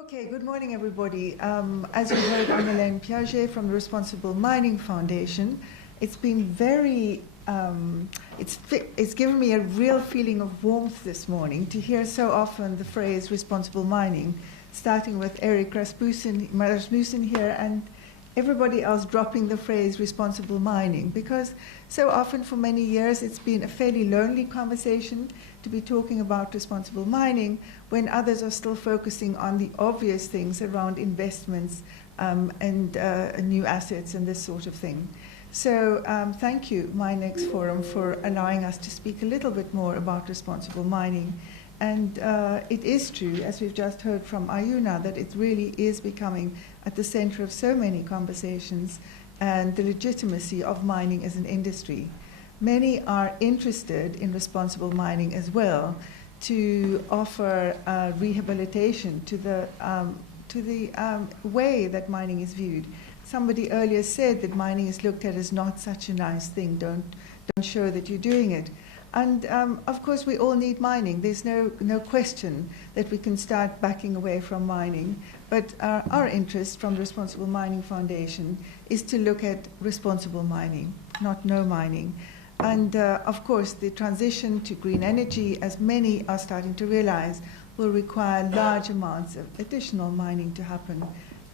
Okay, good morning, everybody. As you heard, I'm Hélène Piaget from the Responsible Mining Foundation. It's been very, it's given me a real feeling of warmth this morning to hear so often the phrase responsible mining, starting with Eric Rasmussen here and everybody else dropping the phrase responsible mining, because so often for many years it's been a fairly lonely conversation to be talking about responsible mining when others are still focusing on the obvious things around investments and new assets and this sort of thing. So thank you, MINEX Forum, for allowing us to speak a little bit more about responsible mining. And it is true, as we've just heard from Ayuna, that it really is becoming at the center of so many conversations and the legitimacy of mining as an industry. Many are interested in responsible mining as well to offer rehabilitation to the way that mining is viewed. Somebody earlier said that mining is looked at as not such a nice thing. Don't show that you're doing it. And of course, we all need mining. There's no question that we can start backing away from mining. But our interest from the Responsible Mining Foundation is to look at responsible mining, not no mining. And of course, the transition to green energy, as many are starting to realize, will require large amounts of additional mining to happen.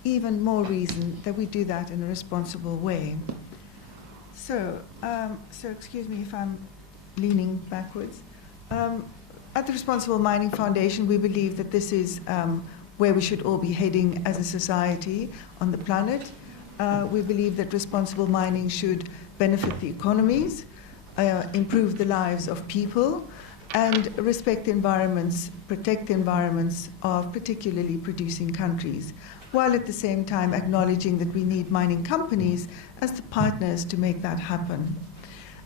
Even more reason that we do that in a responsible way. So excuse me if I'm leaning backwards. At the Responsible Mining Foundation, we believe that this is where we should all be heading as a society on the planet. We believe that responsible mining should benefit the economies, improve the lives of people, and respect the environments, protect the environments of particularly producing countries, while at the same time acknowledging that we need mining companies as the partners to make that happen.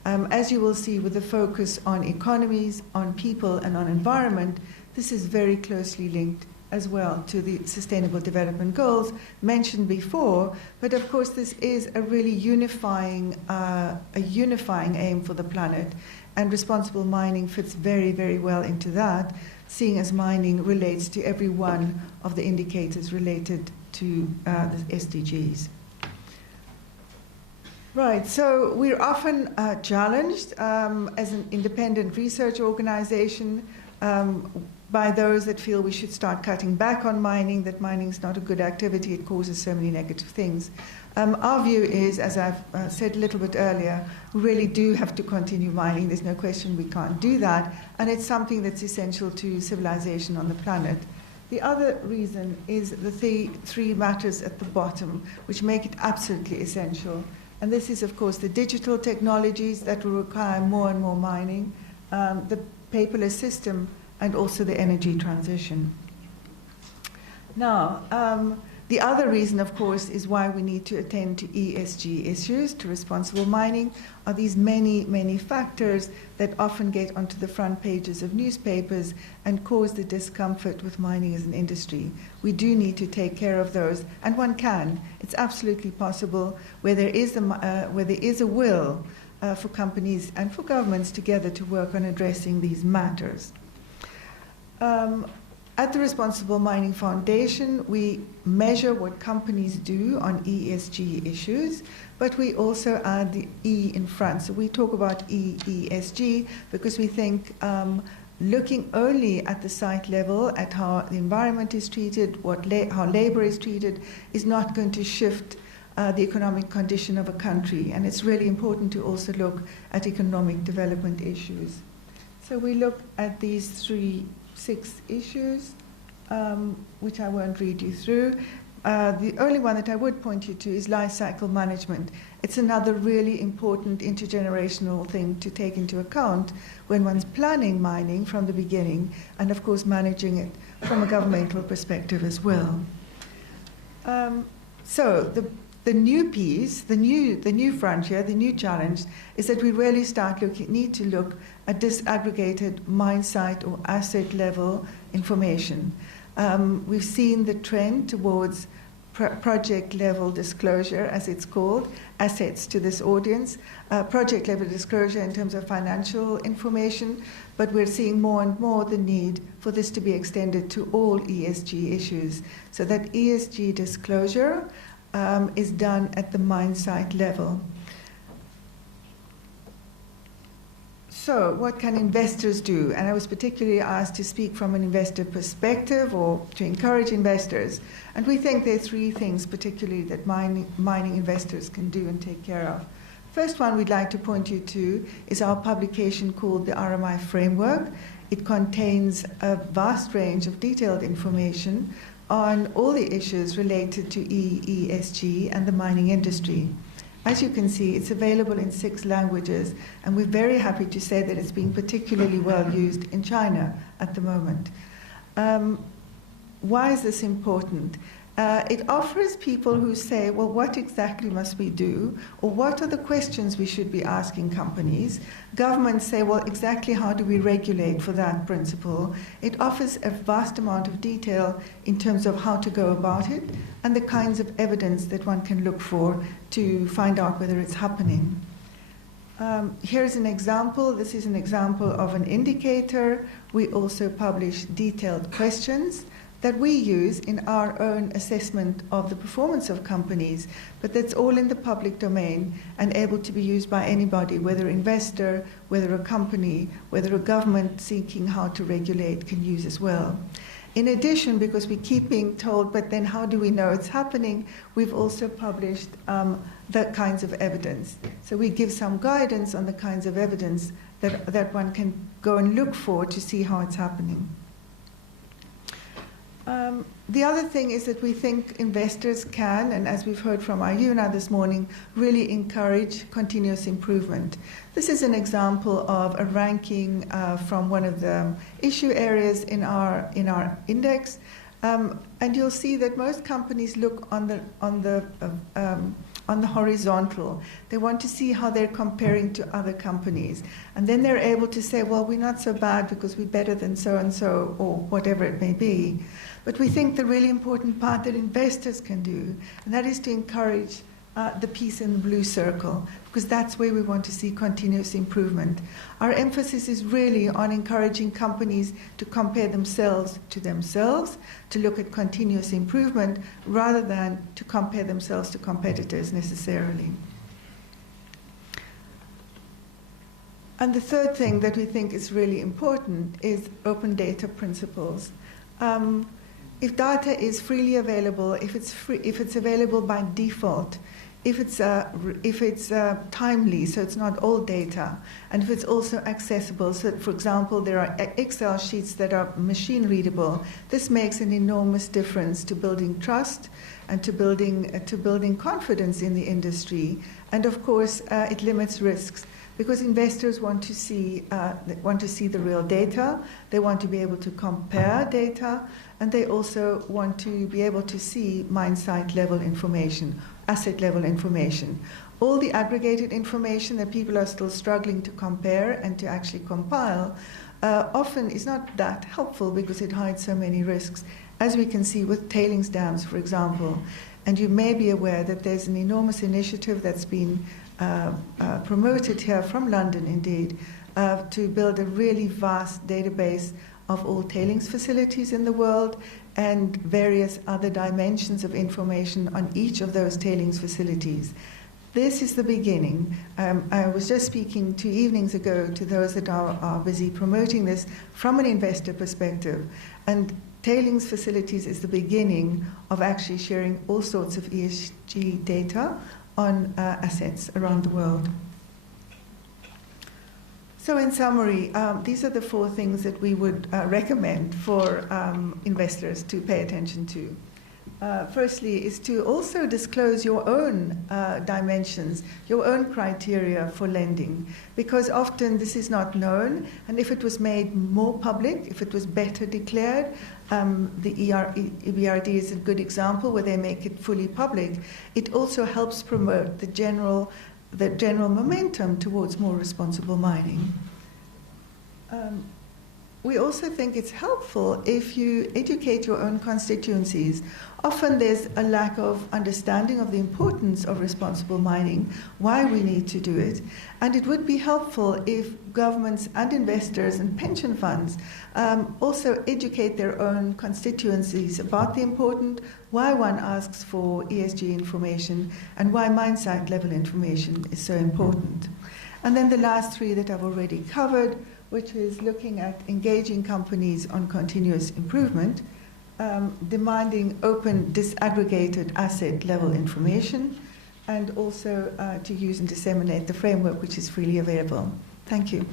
As you will see, with the focus on economies, on people, and on environment, this is very closely linked as well to the Sustainable Development Goals mentioned before. But of course, this is a really unifying aim for the planet, and responsible mining fits very, very well into that, seeing as mining relates to every one of the indicators related to the SDGs. Right, so we're often challenged as an independent research organization by those that feel we should start cutting back on mining, that mining is not a good activity, it causes so many negative things. Our view is, as I've said a little bit earlier, we really do have to continue mining. There's no question we can't do that, and it's something that's essential to civilization on the planet. The other reason is the three matters at the bottom, which make it absolutely essential. And this is, of course, the digital technologies that will require more and more mining, the paperless system, and also the energy transition. Now, the other reason, of course, is why we need to attend to ESG issues, to responsible mining, are these many, many factors that often get onto the front pages of newspapers and cause the discomfort with mining as an industry. We do need to take care of those, and one can. It's absolutely possible where there is a will for companies and for governments together to work on addressing these matters. At the Responsible Mining Foundation, we measure what companies do on ESG issues, but we also add the E in front. So we talk about ESG because we think looking only at the site level, at how the environment is treated, how labor is treated, is not going to shift the economic condition of a country. And it's really important to also look at economic development issues. So we look at these 6 issues, which I won't read you through. The only one that I would point you to is life cycle management. It's another really important intergenerational thing to take into account when one's planning mining from the beginning, and of course managing it from a governmental perspective as well. So the new piece, the new frontier, the new challenge is that we really need to look at disaggregated mine site or asset level information. We've seen the trend towards project level disclosure, as it's called, assets to this audience, project level disclosure in terms of financial information, but we're seeing more and more the need for this to be extended to all ESG issues, so that ESG disclosure is done at the mine site level. So what can investors do? And I was particularly asked to speak from an investor perspective or to encourage investors. And we think there are three things particularly that mining investors can do and take care of. First one we'd like to point you to is our publication called the RMI Framework. It contains a vast range of detailed information on all the issues related to ESG and the mining industry. As you can see, it's available in 6 languages, and we're very happy to say that it's being particularly well used in China at the moment. Why is this important? It offers people who say, well, what exactly must we do? Or what are the questions we should be asking companies? Governments say, well, exactly how do we regulate for that principle? It offers a vast amount of detail in terms of how to go about it and the kinds of evidence that one can look for to find out whether it's happening. Here's an example. This is an example of an indicator. We also publish detailed questions that we use in our own assessment of the performance of companies, but that's all in the public domain and able to be used by anybody, whether investor, whether a company, whether a government seeking how to regulate can use as well. In addition, because we keep being told, but then how do we know it's happening, we've also published the kinds of evidence. So we give some guidance on the kinds of evidence that one can go and look for to see how it's happening. The other thing is that we think investors can, and as we've heard from Ayuna this morning, really encourage continuous improvement. This is an example of a ranking from one of the issue areas in our index, and you'll see that most companies look on the horizontal. They want to see how they're comparing to other companies, and then they're able to say, well, we're not so bad because we're better than so-and-so, or whatever it may be. But we think the really important part that investors can do, and that is to encourage the piece in the blue circle, because that's where we want to see continuous improvement. Our emphasis is really on encouraging companies to compare themselves, to look at continuous improvement, rather than to compare themselves to competitors necessarily. And the third thing that we think is really important is open data principles. If data is freely available, if it's available by default, if it's timely, so it's not old data, and if it's also accessible, so that, for example, there are Excel sheets that are machine readable, this makes an enormous difference to building trust and to building confidence in the industry. And of course, it limits risks, because investors want to see the real data, they want to be able to compare data, and they also want to be able to see mine site level information, asset level information. All the aggregated information that people are still struggling to compare and to actually compile often is not that helpful because it hides so many risks, as we can see with tailings dams, for example. And you may be aware that there's an enormous initiative that's been promoted here from London, indeed, to build a really vast database of all tailings facilities in the world and various other dimensions of information on each of those tailings facilities. This is the beginning. I was just speaking 2 evenings ago to those that are busy promoting this from an investor perspective. And tailings facilities is the beginning of actually sharing all sorts of ESG data on assets around the world. So in summary, these are the 4 things that we would recommend for investors to pay attention to. Firstly, is to also disclose your own dimensions, your own criteria for lending, because often this is not known, and if it was made more public, if it was better declared, the EBRD is a good example where they make it fully public. It also helps promote the general momentum towards more responsible mining. we also think it's helpful if you educate your own constituencies. Often there's a lack of understanding of the importance of responsible mining, why we need to do it. And it would be helpful if governments and investors and pension funds also educate their own constituencies about the important, why one asks for ESG information, and why mine site level information is so important. And then the last three that I've already covered, which is looking at engaging companies on continuous improvement, demanding open, disaggregated asset level information, and also to use and disseminate the framework which is freely available. Thank you.